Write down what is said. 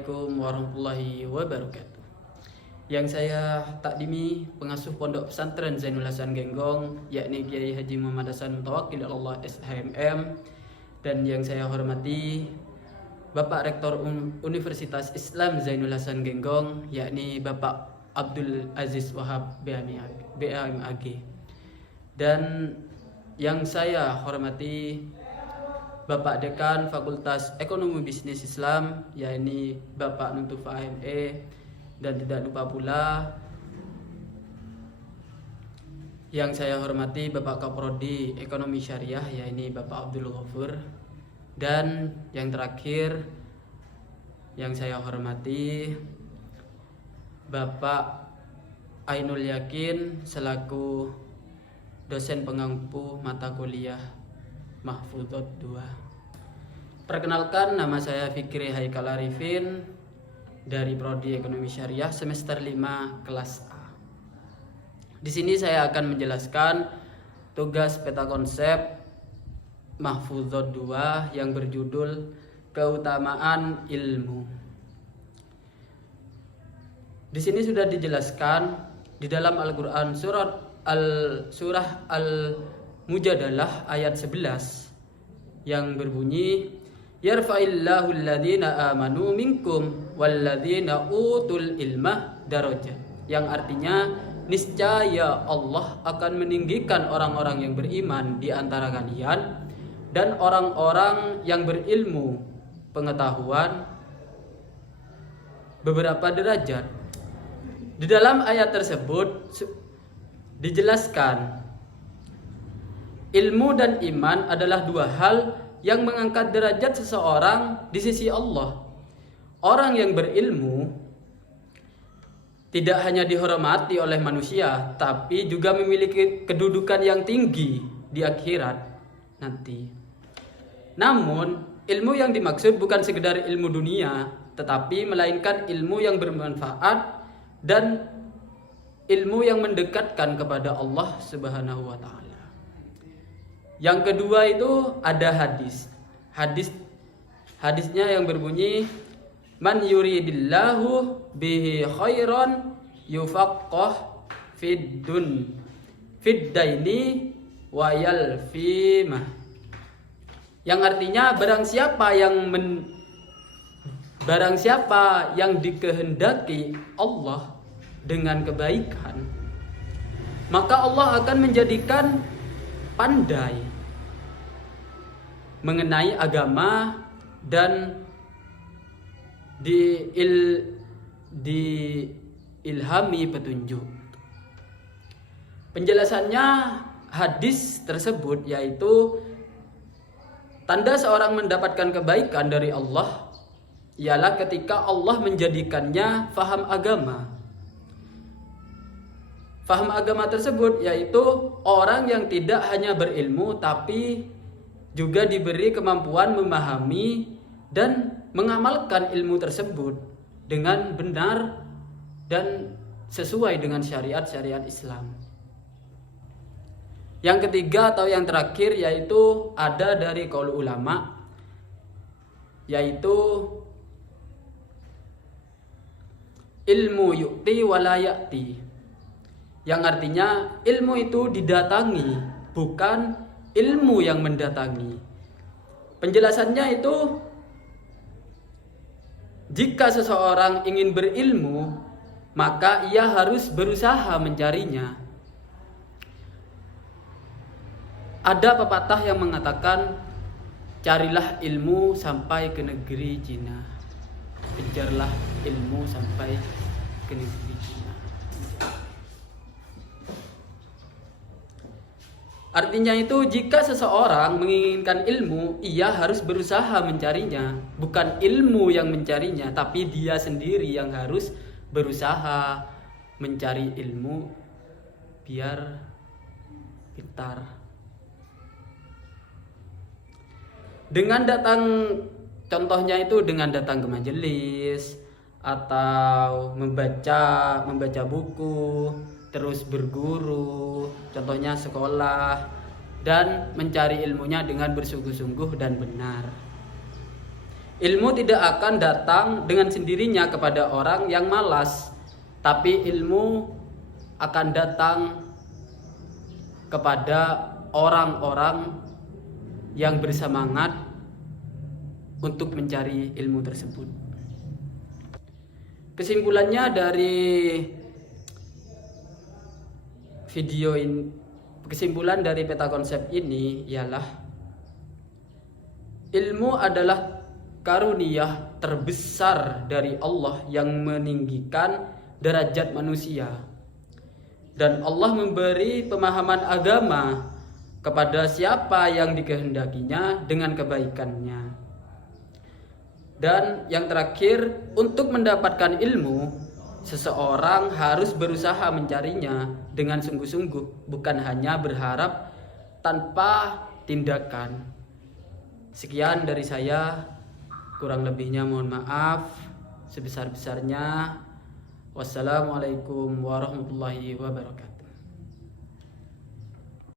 Assalamualaikum warahmatullahi wabarakatuh. Yang saya takdimi pengasuh Pondok Pesantren Zainul Hasan Genggong, yakni Kiai Haji Muhammad Hasan Mutawakkil Allah SHMM, dan yang saya hormati Bapak Rektor Universitas Islam Zainul Hasan Genggong, yakni Bapak Abdul Aziz Wahab BAMAG, dan yang saya hormati Bapak Dekan Fakultas Ekonomi Bisnis Islam, yakni Bapak Nuntufa AME, dan tidak lupa pula yang saya hormati Bapak Kaprodi Ekonomi Syariah, yakni Bapak Abdul Ghafur, dan yang terakhir yang saya hormati Bapak Ainul Yakin selaku dosen pengampu mata kuliah Mahfudhot 2. Perkenalkan, nama saya Fikri Haikal Arifin dari Prodi Ekonomi Syariah semester 5 kelas A. Di sini saya akan menjelaskan tugas peta konsep Mahfudhot 2 yang berjudul Keutamaan Ilmu. Di sini sudah dijelaskan di dalam Al-Qur'an surah Al-Mujadalah ayat 11 yang berbunyi yarfa'illahu alladhina amanu minkum walladhina utul ilma darajat, yang artinya niscaya Allah akan meninggikan orang-orang yang beriman di antara kalian dan orang-orang yang berilmu pengetahuan beberapa derajat. Di dalam ayat tersebut dijelaskan ilmu dan iman adalah dua hal yang mengangkat derajat seseorang di sisi Allah. Orang yang berilmu tidak hanya dihormati oleh manusia, tapi juga memiliki kedudukan yang tinggi di akhirat nanti. Namun, ilmu yang dimaksud bukan sekedar ilmu dunia, tetapi melainkan ilmu yang bermanfaat dan ilmu yang mendekatkan kepada Allah Subhanahu wa Ta'ala. Yang kedua itu ada hadisnya yang berbunyi man yuridillahu bihi khairan yufaqqah fid daini wa yalfimah, yang artinya barang siapa yang dikehendaki Allah dengan kebaikan, maka Allah akan menjadikan pandai mengenai agama dan diilhami petunjuk. Penjelasannya hadis tersebut yaitu tanda seorang mendapatkan kebaikan dari Allah ialah ketika Allah menjadikannya faham agama. Faham agama tersebut yaitu orang yang tidak hanya berilmu tapi juga diberi kemampuan memahami dan mengamalkan ilmu tersebut dengan benar dan sesuai dengan syariat-syariat Islam. Yang ketiga atau yang terakhir yaitu ada dari qaul ulama, yaitu ilmu yu'ti wala ya'ti, yang artinya ilmu itu didatangi, bukan ilmu yang mendatangi. Penjelasannya itu jika seseorang ingin berilmu, maka ia harus berusaha mencarinya. Ada pepatah yang mengatakan carilah ilmu sampai ke negeri Cina, kejarlah ilmu sampai ke negeri Cina. Artinya itu jika seseorang menginginkan ilmu, ia harus berusaha mencarinya. Bukan ilmu yang mencarinya, tapi dia sendiri yang harus berusaha mencari ilmu biar pintar. Dengan datang, contohnya itu dengan datang ke majelis atau membaca buku, terus berguru, contohnya sekolah, dan mencari ilmunya dengan bersungguh-sungguh dan benar. Ilmu tidak akan datang dengan sendirinya kepada orang yang malas, tapi ilmu akan datang kepada orang-orang yang bersemangat untuk mencari ilmu tersebut. Kesimpulannya dari video ini, kesimpulan dari peta konsep ini ialah ilmu adalah karunia terbesar dari Allah yang meninggikan derajat manusia, dan Allah memberi pemahaman agama kepada siapa yang dikehendakinya dengan kebaikannya. Dan yang terakhir, untuk mendapatkan ilmu, seseorang harus berusaha mencarinya dengan sungguh-sungguh, bukan hanya berharap tanpa tindakan. Sekian dari saya, kurang lebihnya mohon maaf sebesar-besarnya. Wassalamualaikum warahmatullahi wabarakatuh.